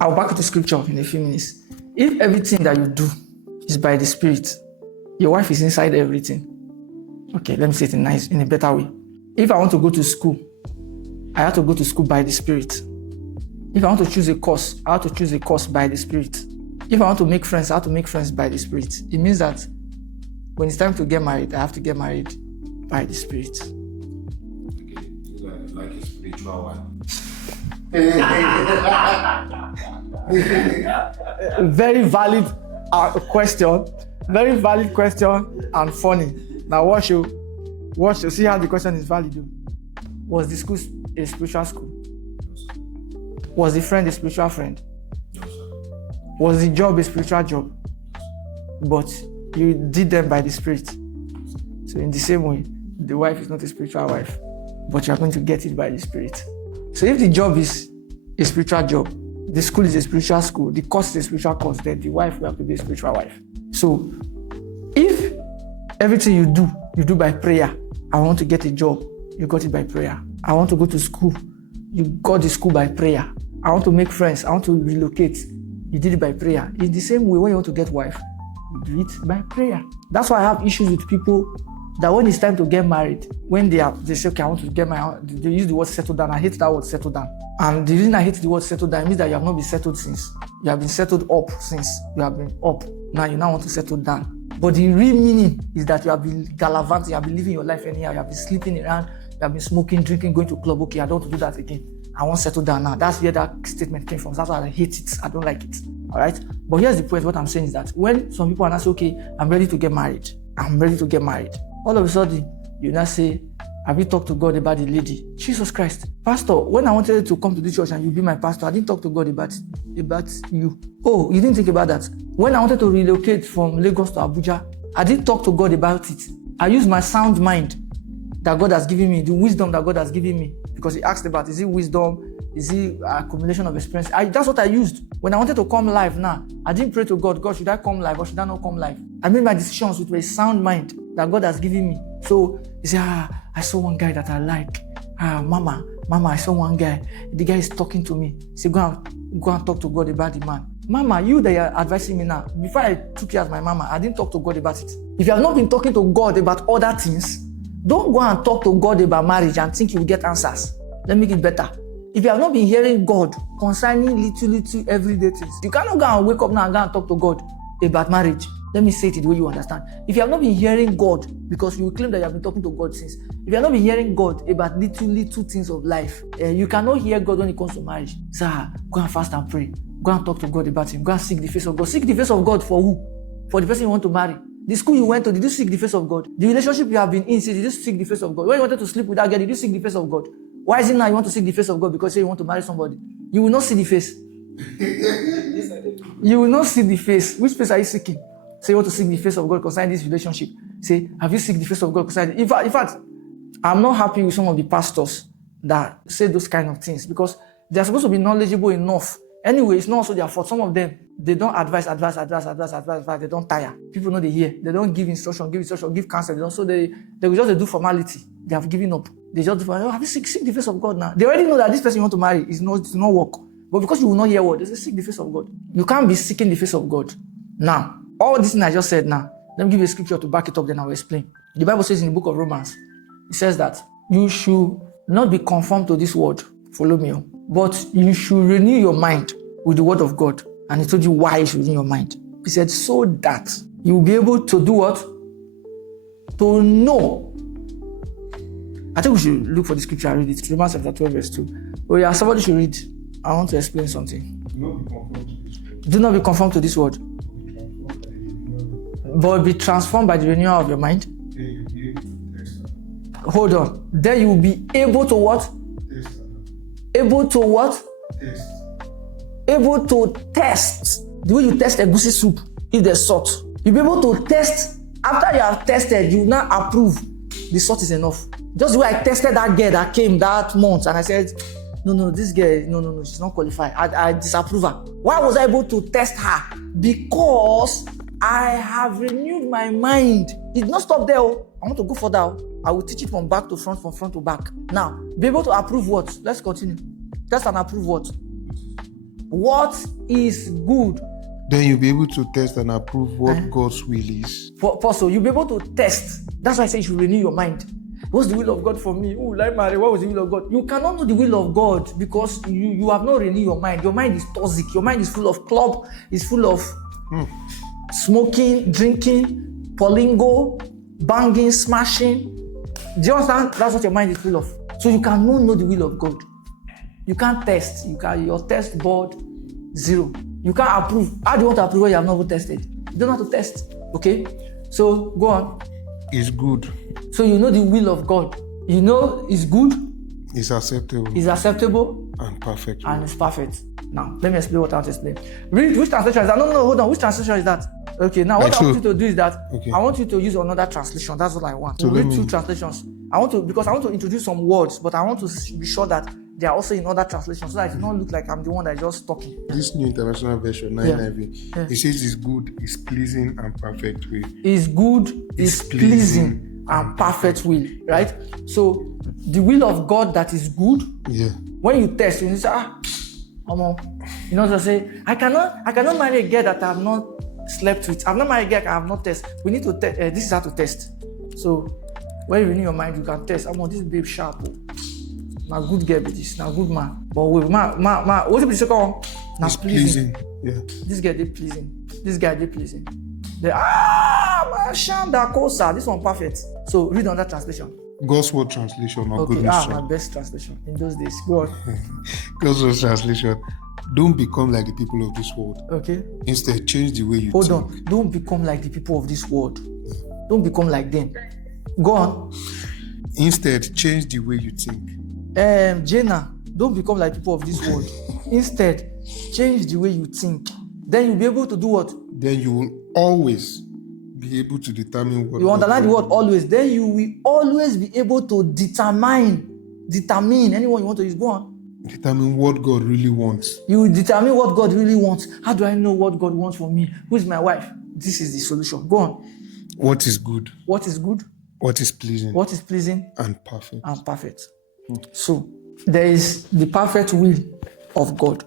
I'll back to scripture in a few minutes. If everything that you do is by the Spirit, your wife is inside everything. Okay, let me say it in a better way. If I want to go to school, I have to go to school by the Spirit. If I want to choose a course, I have to choose a course by the Spirit. If I want to make friends, I have to make friends by the Spirit. It means that when it's time to get married, I have to get married by the Spirit. Okay, like a spiritual one. Very valid question. Very valid question and funny. Now watch you see how the question is valid. Was the school a spiritual school? Was the friend a spiritual friend? No, sir. Was the job a spiritual job? But you did them by the Spirit. So in the same way, the wife is not a spiritual wife, but you are going to get it by the Spirit. So if the job is a spiritual job, the school is a spiritual school, the course is a spiritual course, then the wife will have to be a spiritual wife. So if everything you do by prayer, I want to get a job, you got it by prayer. I want to go to school, you got the school by prayer. I want to make friends, I want to relocate, you did it by prayer. In the same way, when you want to get wife, you do it by prayer. That's why I have issues with people that when it's time to get married, when they say, okay, I want to get married, they use the word settle down. I hate that word settle down. And the reason I hate the word settle down means that you have not been settled since. You have been settled up since you have been up. Now you now want to settle down. But the real meaning is that you have been gallivanting, you have been living your life anyhow, you have been sleeping around, you have been smoking, drinking, going to club. Okay, I don't want to do that again. I want to settle down now. That's where that statement came from. That's why I hate it. I don't like it. All right? But here's the point. What I'm saying is that when some people are not saying, okay, I'm ready to get married. I'm ready to get married. All of a sudden, you now say, have you talked to God about the lady? Jesus Christ. Pastor, when I wanted to come to this church and you be my pastor, I didn't talk to God about you. Oh, you didn't think about that. When I wanted to relocate from Lagos to Abuja, I didn't talk to God about it. I used my sound mind that God has given me, the wisdom that God has given me. Because he asked about, is it wisdom? Is it accumulation of experience? That's what I used. When I wanted to come live now, I didn't pray to God, God, should I come live or should I not come live? I made my decisions with a sound mind that God has given me. So he said, I saw one guy that I like. Mama, I saw one guy. The guy is talking to me. He said, go and talk to God about the man. Mama, you that are advising me now, before I took you as my mama, I didn't talk to God about it. If you have not been talking to God about other things, don't go and talk to God about marriage and think you will get answers. Let me make it better. If you have not been hearing God concerning little everyday things, you cannot go and wake up now and go and talk to God about marriage. Let me say it the way you understand. If you have not been hearing God, because you claim that you have been talking to God since, if you have not been hearing God about little things of life, you cannot hear God when it comes to marriage. Sir, go and fast and pray. Go and talk to God about him. Go and seek the face of God. Seek the face of God for who? For the person you want to marry. The school you went to, did you seek the face of God? The relationship you have been in, did you seek the face of God? When you wanted to sleep with that girl, did you seek the face of God? Why is it now you want to seek the face of God? Because you want to marry somebody. You will not see the face. You will not see the face. Which face are you seeking? Say you want to seek the face of God concerning this relationship. Say, have you seek the face of God concerning? In fact, I'm not happy with some of the pastors that say those kind of things because they're supposed to be knowledgeable enough. Anyway, it's not also their fault. Some of them, they don't advise. They don't tire. People know they hear. They don't give instruction, give counsel. They don't. So they will just do formality. They have given up. They just do, have you seek the face of God now? They already know that this person you want to marry is not work. But because you will not hear word, they say seek the face of God. You can't be seeking the face of God. Now, all this thing I just said now, let me give you a scripture to back it up, then I will explain. The Bible says in the book of Romans, it says that you should not be conformed to this world. Follow me. But you should renew your mind with the word of God. And he told you why you should renew your mind. He said, so that you will be able to do what? To know. I think we should look for the scripture and read it. Romans chapter 12, verse 2. Oh yeah, somebody should read. I want to explain something. Do not be conformed to this word. But be transformed by the renewal of your mind. Hold on. Then you will be able to what? Able to what? Able to test. The way you test a goosey soup, if there's salt. You'll be able to test. After you have tested, you now approve. The salt is enough. Just the way I tested that girl that came that month and I said, no, this girl, no, she's not qualified. I disapprove her. Why was I able to test her? Because I have renewed my mind. It did not stop there. I want to go further. I will teach it from back to front, from front to back. Now, be able to approve what? Let's continue. Test and approve what? What is good? Then you'll be able to test and approve what God's will is. So you'll be able to test. That's why I say you should renew your mind. What's the will of God for me? Oh, like Mary, what was the will of God? You cannot know the will of God because you have not renewed your mind. Your mind is toxic. Your mind is full of club, is full of smoking, drinking, polingo, banging, smashing. Do you understand? That's what your mind is full of. So you cannot know the will of God. You can't test. Your test board, 0. You can't approve. How do you want to approve when you have not tested? You don't have to test. Okay? So go on. It's good. So you know the will of God. You know it's good. It's acceptable. It's acceptable. And perfect. And it's perfect. Now, let me explain what I want to explain. Read which translation is that? No, hold on. Which translation is that? Okay, now what I want you to do is that I want you to use another translation. That's what I want. So read 2 translations. Because I want to introduce some words, but I want to be sure that they are also in other translations so that it does not look like I'm the one that is just talking. This New International Version, 9 it says it's good, it's pleasing and perfect will. It's good, it's pleasing and perfect will, right? So the will of God that is good, when you test, you say, you know, just say, I cannot marry a girl that I have not slept with. I've not married a girl I have not tested. We need to test. This is how to test. So when you renew your mind, you can test. This babe sharp. Now good girl with this. Now good man. But wait, what is the second one? Now pleasing. Yeah. This girl they pleasing. This guy they pleasing. This one perfect. So read on that translation. God's word translation or good mission. My best translation in those days. Go on. God's word translation. Don't become like the people of this world. Okay. Instead, change the way you think. Hold on. Don't become like the people of this world. Don't become like them. Go on. Instead, change the way you think. Jenna, don't become like people of this world. Instead, change the way you think. Then you'll be able to do what? Then you will always be able to determine what. You underline the word always. Then you will always be able to determine anyone you want to use. Go on. Determine what God really wants. You will determine what God really wants. How do I know what God wants from me? Who is my wife? This is the solution. Go on. What is good? What is good? What is pleasing? What is pleasing? And perfect. And perfect. So there is the perfect will of God.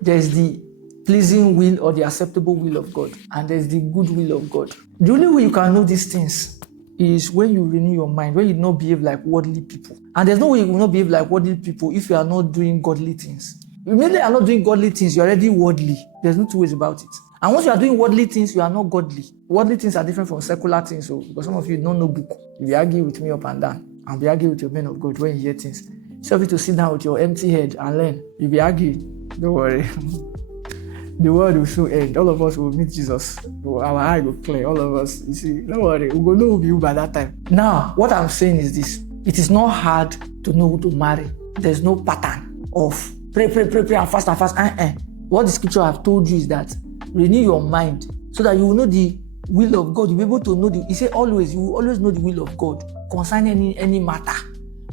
There is the pleasing will or the acceptable will of God. And there is the good will of God. The only way you can know these things is when you renew your mind, when you do not behave like worldly people. And there's no way you will not behave like worldly people if you are not doing godly things. Immediately you are not doing godly things, you are already worldly. There's no two ways about it. And once you are doing worldly things, you are not godly. Worldly things are different from secular things. So, because some of you don't know book. You be arguing with me up and down. I'll be arguing with your men of God when you hear things. Instead of you to sit down with your empty head and learn, you'll be arguing. Don't worry. The world will soon end. All of us will meet Jesus. Our eye will clear. All of us, you see, don't worry. We'll go know you by that time. Now, what I'm saying is this. It is not hard to know who to marry. There's no pattern of pray, and fast. What the scripture have told you is that renew your mind so that you will know the will of God. You'll be able to know he said always, you will always know the will of God concerning any matter.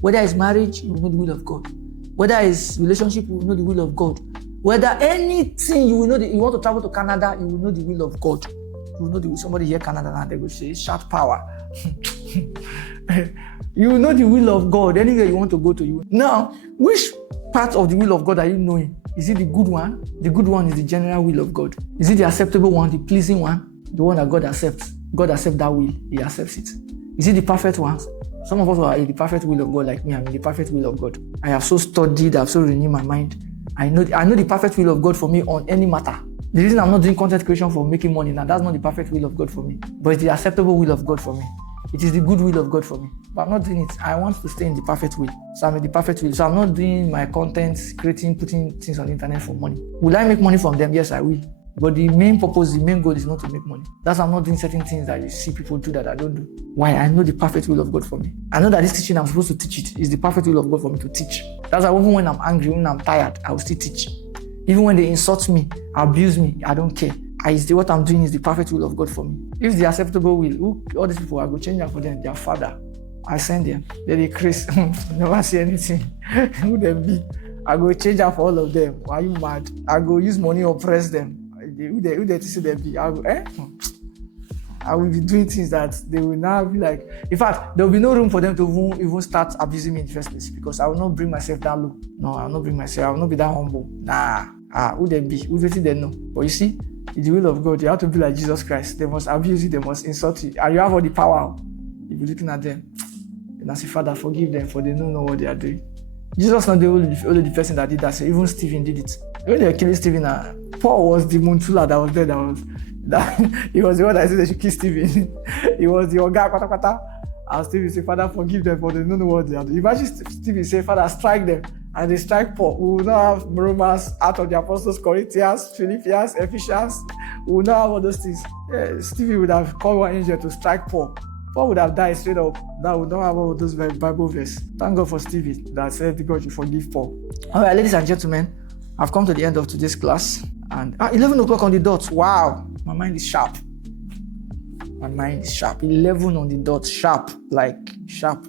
Whether it's marriage, you will know the will of God. Whether it's relationship, you will know the will of God. Whether anything, you will know you want to travel to Canada, you will know the will of God. You will know the will. Somebody here Canada now, they will say, shout power. You will know the will of God anywhere you want to go to. You now, which part of the will of God are you knowing? Is it the good one? The good one is the general will of God. Is it the acceptable one, the pleasing one? The one that God accepts. God accepts that will. He accepts it. Is it the perfect one? Some of us are in the perfect will of God, like me. I'm in the perfect will of God. I have so studied, I've so renewed my mind. I know the perfect will of God for me on any matter. The reason I'm not doing content creation for making money now, that's not the perfect will of God for me. But it's the acceptable will of God for me. It is the good will of God for me. But I'm not doing it. I want to stay in the perfect will. So I'm in the perfect will. So I'm not doing my content, putting things on the internet for money. Will I make money from them? Yes, I will. But the main purpose, the main goal is not to make money. That's why I'm not doing certain things that you see people do that I don't do. Why? I know the perfect will of God for me. I know that this teaching I'm supposed to teach it is the perfect will of God for me to teach. That's why even when I'm angry, when I'm tired, I will still teach. Even when they insult me, abuse me, I don't care. What I'm doing is the perfect will of God for me. If the acceptable will, all these people, I go change them for them, their father. I send them. They decrease. Never see anything. Who they be? I go change them for all of them. Are you mad? I go use money oppress them. Who they see them be? I will be doing things that they will now be like. In fact, there will be no room for them to even start abusing me in the first place because I will not bring myself that low. No, I will not bring myself. I will not be that humble. Nah, who they be, who they know. But you see, in the will of God, you have to be like Jesus Christ. They must abuse you, they must insult you, and you have all the power. You'll be looking at them, and I say, Father, forgive them, for they don't know what they are doing. Jesus not the only person that did that. So even Stephen did it. When they were killing Stephen, Paul was the Montula that was there. He was the one that said they should kill Stephen. He was the Oga Kwata. And Stephen said, Father, forgive them, for they don't know what they are doing. Imagine Stephen say, Father, strike them. And they strike Paul. We will not have Romans, out of the Apostles, Corinthians, Philippians, Ephesians. We will not have all those things. Stephen would have called one angel to strike Paul. Paul would have died straight up. That would not have all those Bible verses. Thank God for Stephen that said God should forgive Paul. All right, ladies and gentlemen, I've come to the end of today's class. And 11 o'clock on the dot. Wow, my mind is sharp. My mind is sharp. 11 on the dot, sharp. Like sharp.